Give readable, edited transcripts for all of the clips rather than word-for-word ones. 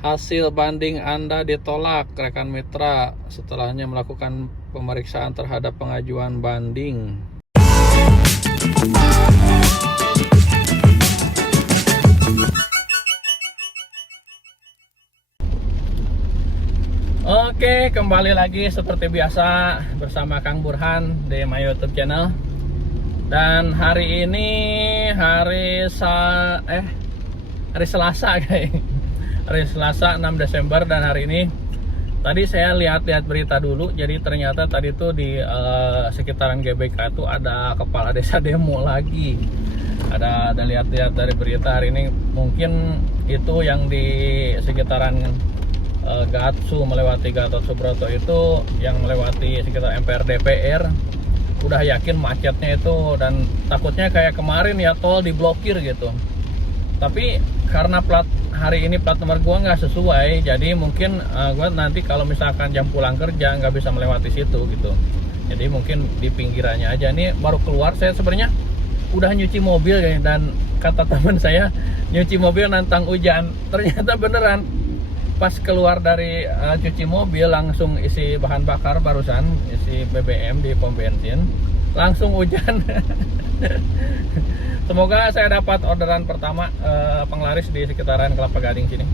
Hasil banding Anda ditolak rekan mitra, setelahnya melakukan pemeriksaan terhadap pengajuan banding. Oke, kembali lagi seperti biasa bersama Kang Burhan di my YouTube channel. Dan hari ini hari Selasa guys. Hari Selasa 6 Desember, dan hari ini tadi saya lihat-lihat berita dulu. Jadi ternyata tadi tuh di sekitaran GBK itu ada kepala desa demo lagi. Ada lihat-lihat dari berita hari ini, mungkin itu yang di sekitaran Gatsu melewati Gatot Subroto itu, yang melewati sekitar MPR DPR, udah yakin macetnya itu, dan takutnya kayak kemarin ya, tol diblokir gitu. Tapi karena hari ini plat nomor gua nggak sesuai, jadi mungkin gua nanti kalau misalkan jam pulang kerja nggak bisa melewati situ gitu. Jadi mungkin di pinggirannya aja. Ini baru keluar, saya sebenarnya udah nyuci mobil ya, dan kata teman saya nyuci mobil nantang hujan. Ternyata beneran, pas keluar dari cuci mobil langsung isi bahan bakar, barusan isi BBM di pom bensin, langsung hujan. Semoga saya dapat orderan pertama penglaris di sekitaran Kelapa Gading sini.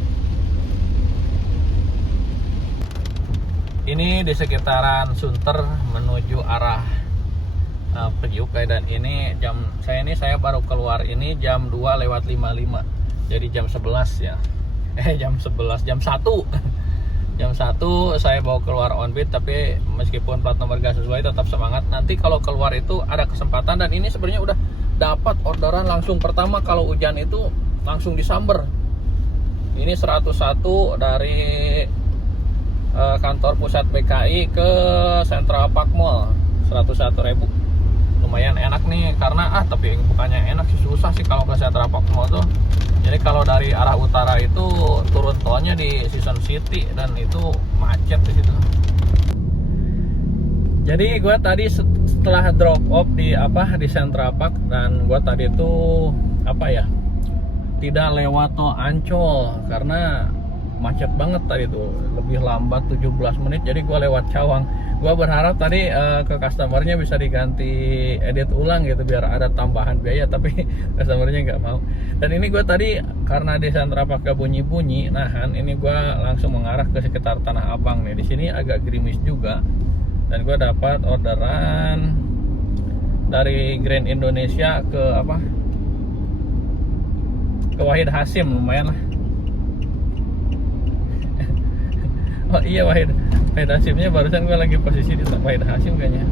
Ini di sekitaran Sunter menuju arah Priuk, dan ini saya baru keluar ini jam 2:55. Jadi jam 11 ya. Jam 1 jam 1 saya bawa keluar on beat, tapi meskipun plat nomor gak sesuai tetap semangat. Nanti kalau keluar itu ada kesempatan, dan ini sebenarnya udah dapat orderan langsung pertama. Kalau hujan itu langsung disamber. Ini 101 dari kantor pusat BKI ke Central Park Mall, 101.000. Lumayan enak nih, karena tapi bukannya enak sih, susah sih kalau ke Central Park Mall tuh. Jadi kalau dari arah utara itu turun tolnya di Season City, dan itu macet di situ. Jadi gue tadi setelah drop off di Central Park, dan gue tadi itu tidak lewat tol Ancol karena macet banget tadi tuh, lebih lambat 17 menit. Jadi gue lewat Cawang. Gue berharap tadi ke customernya bisa diganti edit ulang gitu biar ada tambahan biaya, tapi customernya nggak mau. Dan ini gue tadi karena di Central Park bunyi-bunyi nahan, ini gue langsung mengarah ke sekitar Tanah Abang nih. Di sini agak gerimis juga, dan gue dapat orderan dari Grand Indonesia ke Wahid Hasim, lumayan lah. Oh iya, Wahid Hasimnya barusan gue lagi posisi di Wahid Hasim kayaknya.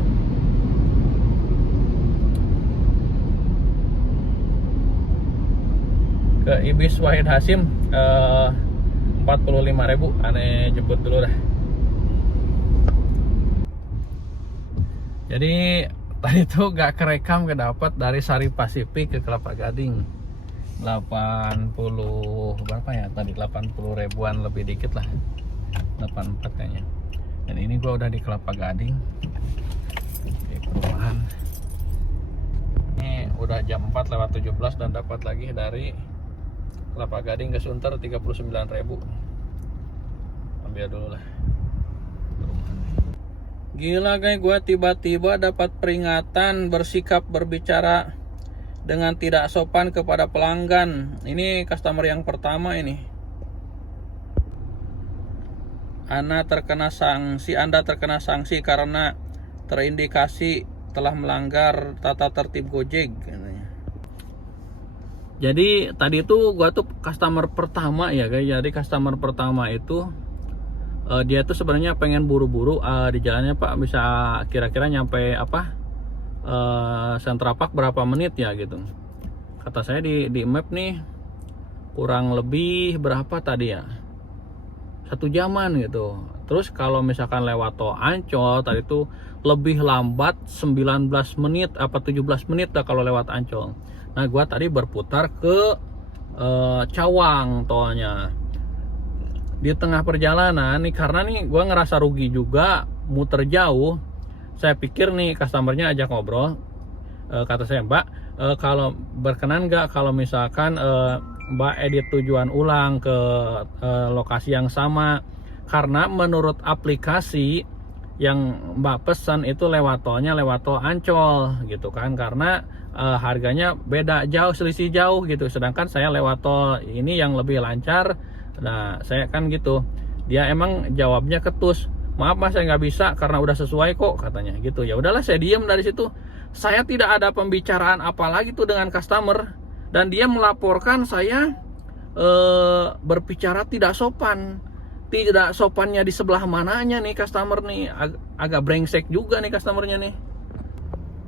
Ke Ibis Wahid Hasim 45.000. Aneh jemput dulu dah. Jadi tadi tuh gak kerekam, dapat dari Sari Pasifik ke Kelapa Gading 80 berapa ya tadi, 80 ribuan lebih dikit lah, 84 kayaknya. Dan ini gua udah di Kelapa Gading di perumahan. Ini udah jam 4:17 dan dapat lagi dari Kelapa Gading ke Sunter 39.000. Ambil dulu lah. Gila guys, gue tiba-tiba dapat peringatan bersikap berbicara dengan tidak sopan kepada pelanggan. Ini customer yang pertama ini. Anda terkena sanksi karena terindikasi telah melanggar tata tertib Gojek. Jadi tadi itu gue tuh customer pertama ya guys. Jadi customer pertama itu dia tuh sebenarnya pengen buru-buru di jalannya, Pak, bisa kira-kira nyampe Central Park berapa menit ya gitu. Kata saya di map nih kurang lebih berapa tadi ya, 1 jaman gitu. Terus kalau misalkan lewat tol Ancol tadi tuh lebih lambat 19 menit 17 menit lah kalau lewat Ancol. Nah gua tadi berputar ke Cawang tolnya. Di tengah perjalanan nih, karena nih gue ngerasa rugi juga muter jauh, saya pikir nih customernya ajak ngobrol. Kata saya, Mbak, kalau berkenan nggak kalau misalkan Mbak edit tujuan ulang ke lokasi yang sama, karena menurut aplikasi yang Mbak pesan itu lewat tolnya lewat tol Ancol gitu kan, karena harganya beda jauh, selisih jauh gitu, sedangkan saya lewat tol ini yang lebih lancar. Nah saya kan gitu, dia emang jawabnya ketus, maaf mas saya nggak bisa karena udah sesuai kok katanya gitu. Ya udahlah saya diem dari situ, saya tidak ada pembicaraan apa lagi tuh dengan customer, dan dia melaporkan saya berbicara tidak sopan. Tidak sopannya di sebelah mananya nih customer nih, agak brengsek juga nih customernya nih.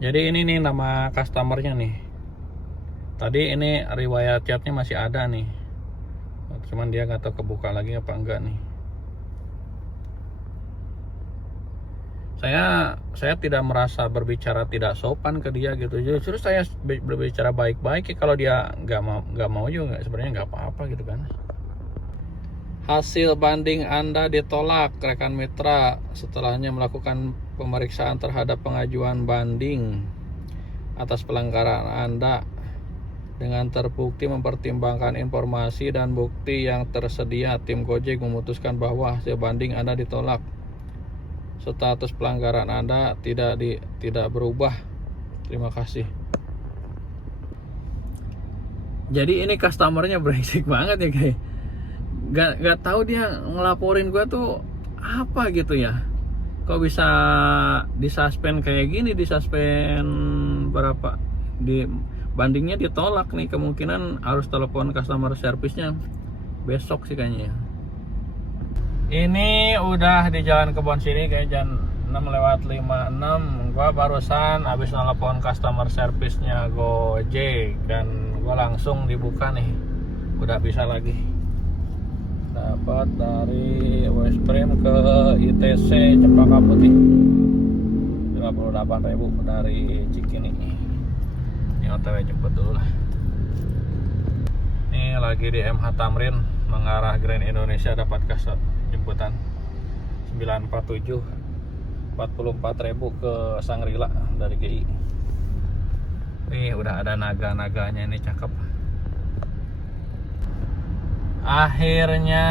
Jadi ini nih nama customernya nih. Tadi ini riwayat chatnya masih ada nih, cuman dia nggak tahu kebuka lagi apa enggak nih. Saya tidak merasa berbicara tidak sopan ke dia gitu, justru saya berbicara baik-baik. Kalau dia nggak mau juga sebenarnya nggak apa-apa gitu kan. Hasil banding Anda ditolak rekan mitra setelahnya melakukan pemeriksaan terhadap pengajuan banding atas pelanggaran Anda. Dengan terbukti mempertimbangkan informasi dan bukti yang tersedia, tim Gojek memutuskan bahwa hasil banding Anda ditolak. Status pelanggaran Anda tidak berubah. Terima kasih. Jadi ini customernya berisik banget ya guys. Gak tahu dia ngelaporin gue tuh apa gitu ya, kok bisa disuspend kayak gini, disuspend berapa, di bandingnya ditolak nih. Kemungkinan harus telepon customer service-nya besok sih kayaknya. Ini udah di Jalan Kebon Siri kayak jam 6:56. Gua barusan habis telepon customer service-nya Gojek dan gua langsung dibuka nih, udah bisa lagi. Dapat dari West Prim ke ITC Cempaka Putih 58.000 dari Cikini. Ini OTW jemput dulu lah. Ini lagi di MH Tamrin mengarah Grand Indonesia, dapat kasat jemputan 947 44.000 ke Sangrila dari GI. Nih udah ada naga-naganya, ini cakep. Akhirnya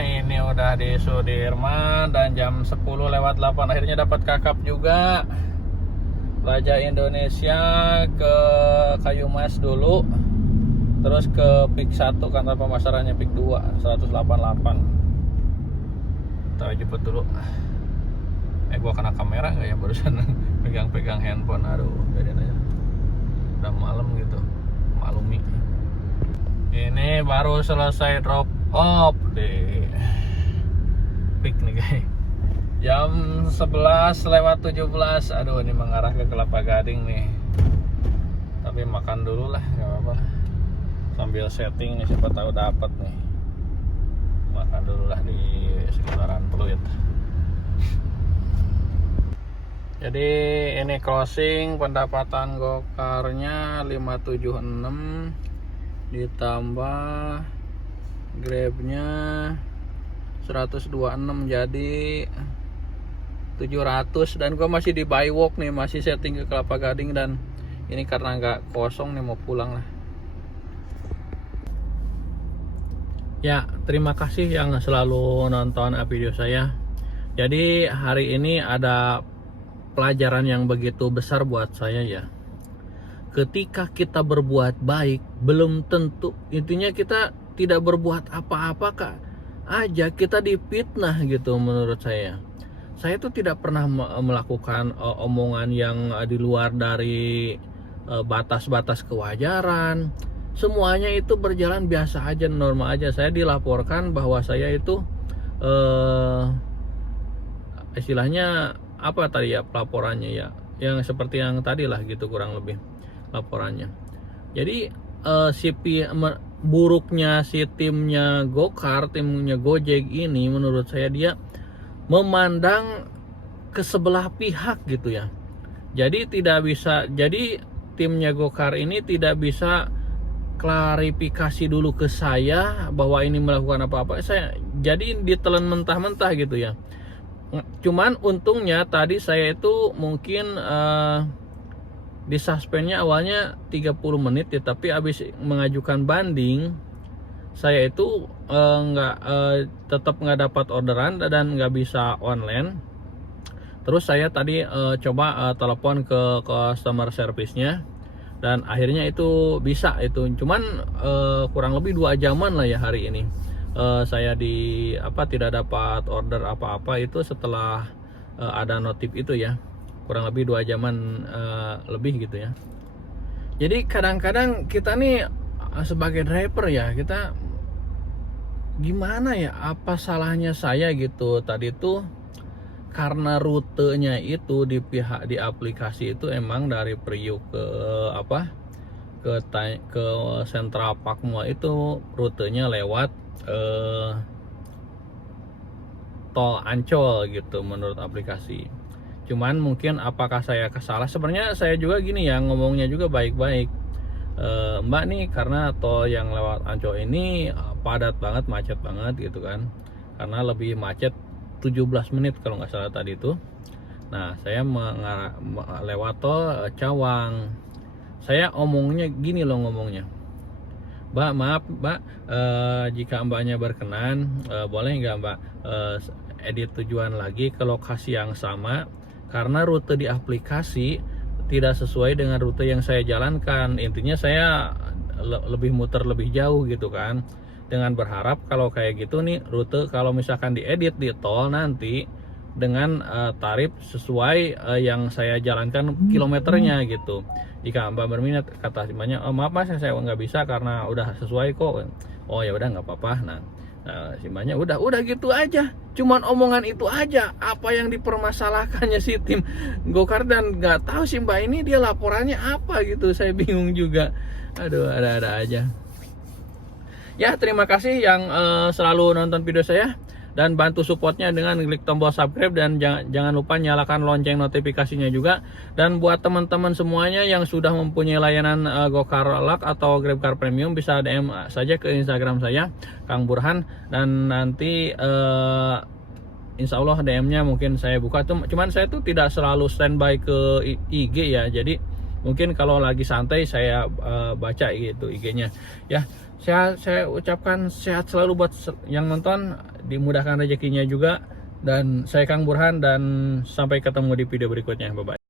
ini udah di Sudirman dan jam 10:08 akhirnya dapat kakap juga. Raja Indonesia ke Kayu Mas dulu, terus ke PIK 1 kantor pemasarannya PIK 2 188. Kita jemput dulu. Gua kena kamera nggak ya barusan pegang-pegang handphone, aduh biarin aja. Udah malam gitu, maklumi. Ini baru selesai drop off deh, pik nih guys, jam 11:17. Aduh ini mengarah ke Kelapa Gading nih, tapi makan dulu lah nggak apa-apa, sambil setting nih, siapa tahu dapat nih. Makan dulu lah di sekitaran Pluit. Jadi ini closing pendapatan gokarnya 576 ditambah Grabnya 126 jadi 700, dan gue masih di buy walk nih, masih setting ke Kelapa Gading, dan ini karena nggak kosong nih mau pulang lah ya. Terima kasih yang selalu nonton video saya. Jadi hari ini ada pelajaran yang begitu besar buat saya ya. Ketika kita berbuat baik, belum tentu, intinya kita tidak berbuat apa-apa kak aja kita difitnah gitu. Menurut saya tuh tidak pernah melakukan omongan yang di luar dari batas-batas kewajaran. Semuanya itu berjalan biasa aja, normal aja. Saya dilaporkan bahwa saya itu istilahnya apa tadi ya, pelaporannya ya, yang seperti yang tadi lah gitu kurang lebih laporannya. Jadi buruknya si timnya Gokar, timnya Gojek ini, menurut saya dia memandang ke sebelah pihak gitu ya. Jadi tidak bisa, jadi timnya Gokar ini tidak bisa klarifikasi dulu ke saya bahwa ini melakukan apa-apa. Saya jadi ditelan mentah-mentah gitu ya. Cuman untungnya tadi saya itu mungkin di suspendnya awalnya 30 menit ya, tapi habis mengajukan banding saya itu tetap nggak dapat orderan dan nggak bisa online. Terus saya tadi coba telepon ke customer service-nya dan akhirnya itu bisa itu. Cuman kurang lebih 2 jaman lah ya hari ini. Saya tidak dapat order apa-apa itu setelah ada notif itu ya. Kurang lebih 2 jaman lebih gitu ya. Jadi kadang-kadang kita nih sebagai driver ya, kita gimana ya, apa salahnya saya gitu tadi tuh, karena rutenya itu di aplikasi itu emang dari Priuk ke Central Park Mall itu rutenya lewat tol Ancol gitu menurut aplikasi. Cuman mungkin apakah saya kesalah, sebenarnya saya juga gini ya, ngomongnya juga baik-baik. Mbak nih, karena tol yang lewat Ancol ini padat banget, macet banget gitu kan, karena lebih macet 17 menit kalau nggak salah tadi itu. Nah, saya lewat tol Cawang. Saya omongnya gini loh ngomongnya, Mbak, maaf Mbak, jika Mbaknya berkenan, boleh nggak Mbak edit tujuan lagi ke lokasi yang sama, karena rute di aplikasi tidak sesuai dengan rute yang saya jalankan. Intinya saya lebih muter lebih jauh gitu kan, dengan berharap kalau kayak gitu nih rute kalau misalkan diedit di tol nanti dengan tarif sesuai yang saya jalankan kilometernya gitu. Jika Mbak berminat, kata Mbaknya, oh maaf Mas, saya nggak bisa karena udah sesuai kok. Oh ya udah nggak apa-apa. Nah si Mbaknya udah gitu aja, cuman omongan itu aja apa yang dipermasalahkannya si tim Gokar, dan nggak tahu si Mbak ini dia laporannya apa gitu, saya bingung juga. Aduh, ada aja ya. Terima kasih yang selalu nonton video saya dan bantu supportnya dengan klik tombol subscribe, dan jangan lupa nyalakan lonceng notifikasinya juga. Dan buat teman-teman semuanya yang sudah mempunyai layanan Gokar Luck atau GrabCar Premium, bisa DM saja ke Instagram saya, Kang Burhan, dan nanti insya Allah DM-nya mungkin saya buka. Cuman saya tuh tidak selalu standby ke IG ya, jadi mungkin kalau lagi santai saya baca gitu IG-nya ya. Saya ucapkan sehat selalu buat yang nonton, dimudahkan rezekinya juga, dan saya Kang Burhan, dan sampai ketemu di video berikutnya. Bye bye.